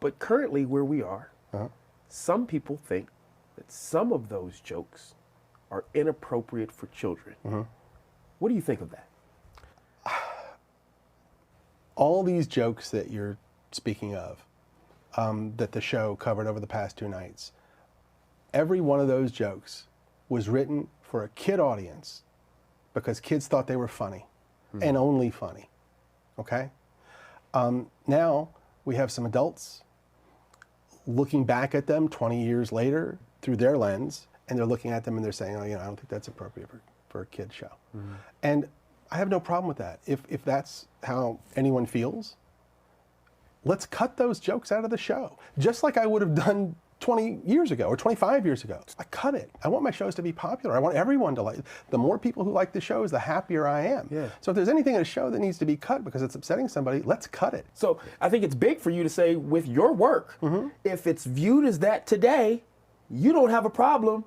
But currently where we are, Uh-huh. some people think that some of those jokes are inappropriate for children. What do you think of that? All these jokes that you're speaking of, that the show covered over the past 2 nights, every one of those jokes was written for a kid audience because kids thought they were funny and only funny. Okay? Now we have some adults looking back at them 20 years later through their lens, and they're looking at them and they're saying, oh, I don't think that's appropriate for a kid show. And I have no problem with that. If that's how anyone feels, let's cut those jokes out of the show. Just like I would have done 20 years ago or 25 years ago. I cut it. I want my shows to be popular. I want everyone to like. The more people who like the shows, the happier I am. Yeah. So if there's anything in a show that needs to be cut because it's upsetting somebody, let's cut it. So I think it's big for you to say with your work, if it's viewed as that today, you don't have a problem.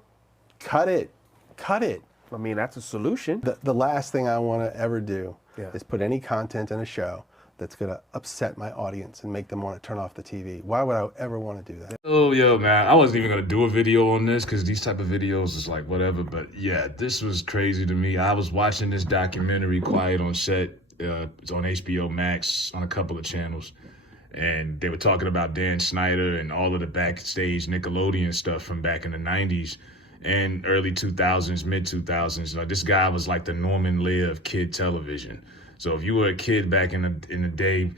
Cut it. Cut it. I mean, that's a solution. The last thing I want to ever do Yeah. is put any content in a show that's going to upset my audience and make them want to turn off the TV. Why would I ever want to do that? Oh, yo, man, I wasn't even going to do a video on this because these type of videos is like whatever. But yeah, this was crazy to me. I was watching this documentary, Quiet on Set. It's on HBO Max on a couple of channels. And they were talking about Dan Snyder and all of the backstage Nickelodeon stuff from back in the 90s and early 2000s, mid 2000s. Like, this guy was like the Norman Lear of kid television. So if you were a kid back in the day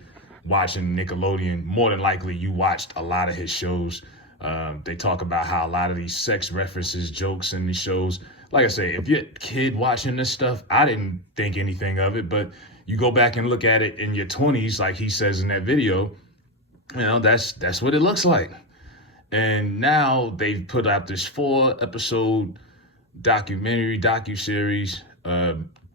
watching Nickelodeon, more than likely you watched a lot of his shows. They talk about how a lot of these sex references, jokes in these shows. Like I say, if you're a kid watching this stuff, I didn't think anything of it. But you go back and look at it in your 20s, like he says in that video, that's what it looks like. And now they've put out this 4-episode docuseries.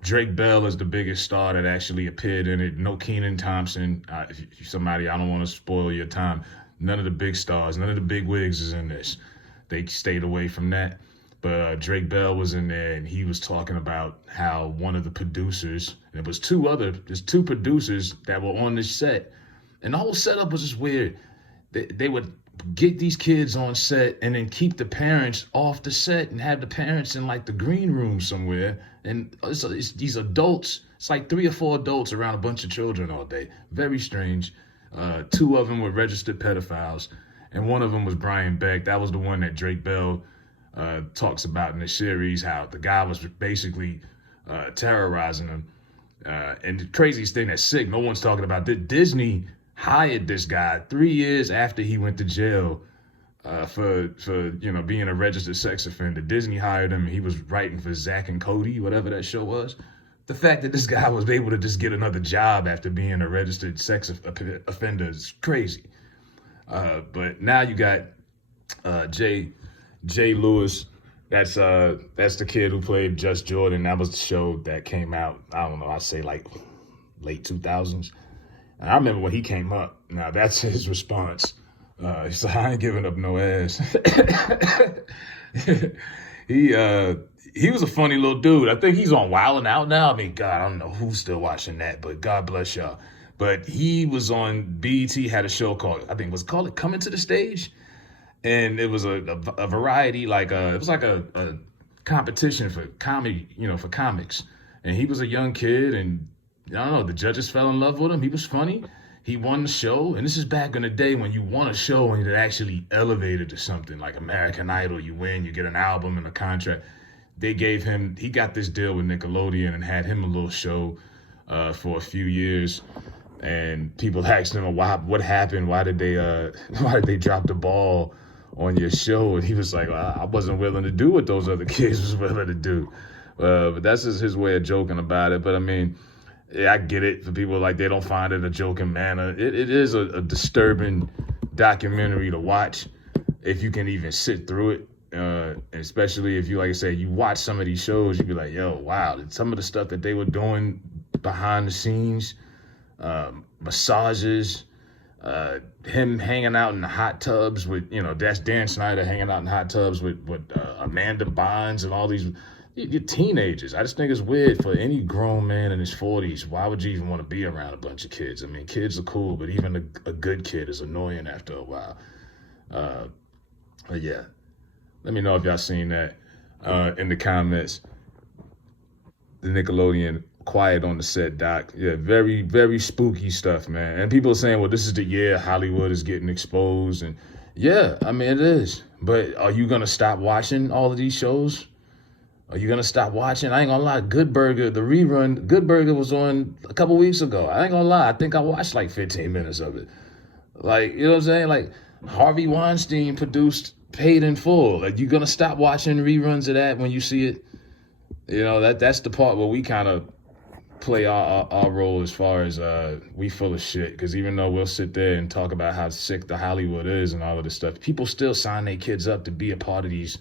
Drake Bell is the biggest star that actually appeared in it. No Kenan Thompson. If you're somebody, I don't want to spoil your time. None of the big stars, none of the big wigs is in this. They stayed away from that. But Drake Bell was in there, and he was talking about how one of the producers, and there's two producers that were on this set, and the whole setup was just weird. They would get these kids on set and then keep the parents off the set and have the parents in like the green room somewhere. And it's these adults, it's like 3 or 4 adults around a bunch of children all day. Very strange. 2 of them were registered pedophiles, and one of them was Brian Beck. That was the one that Drake Bell talks about in the series, how the guy was basically terrorizing them. And the craziest thing that's sick, no one's talking about this, Disney hired this guy 3 years after he went to jail for being a registered sex offender. Disney hired him. He was writing for Zack and Cody, whatever that show was. The fact that this guy was able to just get another job after being a registered sex offender is crazy. But now you got Jay Lewis. That's the kid who played Just Jordan. That was the show that came out, I don't know, I'd say like late 2000s. And I remember when he came up. Now that's his response. He said, I ain't giving up no ass. He was a funny little dude. I think he's on Wild 'N Out now. I mean, God, I don't know who's still watching that, but God bless y'all. But he was on BET, had a show called, I think it was called Coming to the Stage. And it was a variety, like it was like a competition for comedy, for comics. And he was a young kid, and I don't know, the judges fell in love with him. He was funny. He won the show. And this is back in the day when you won a show and it actually elevated to something like American Idol. You win, you get an album and a contract. He got this deal with Nickelodeon and had him a little show for a few years. And people asked him, what happened? Why did they drop the ball on your show? And he was like, well, I wasn't willing to do what those other kids was willing to do. But that's just his way of joking about it. But I mean, yeah, I get it. For people like they don't find it a joking manner. It is a disturbing documentary to watch if you can even sit through it. Especially if you, like I said, you watch some of these shows, you'd be like, yo, wow, some of the stuff that they were doing behind the scenes, massages, him hanging out in the hot tubs with, that's Dan Snyder hanging out in hot tubs with Amanda Bynes and all these. You're teenagers. I just think it's weird for any grown man in his 40s. Why would you even want to be around a bunch of kids? I mean, kids are cool, but even a good kid is annoying after a while. But yeah, let me know if y'all seen that in the comments. The Nickelodeon Quiet on the Set doc. Yeah, very, very spooky stuff, man. And people are saying, well, this is the year Hollywood is getting exposed. And yeah, I mean, it is. But are you going to stop watching all of these shows? Are you going to stop watching? I ain't going to lie. Good Burger, the rerun, Good Burger was on a couple weeks ago. I ain't going to lie. I think I watched like 15 minutes of it. Like, you know what I'm saying? Like, Harvey Weinstein produced Paid in Full. Like, you going to stop watching reruns of that when you see it? You know, that's the part where we kind of play our role as far as we full of shit. Because even though we'll sit there and talk about how sick the Hollywood is and all of this stuff, people still sign their kids up to be a part of these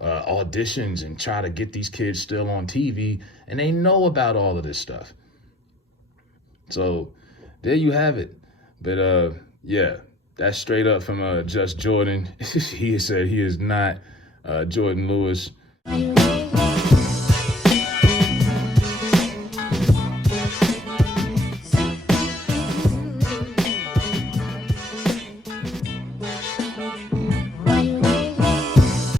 auditions and try to get these kids still on TV. And they know about all of this stuff. So there you have it. But yeah, that's straight up from Just Jordan. He said he is not Jordan Lewis.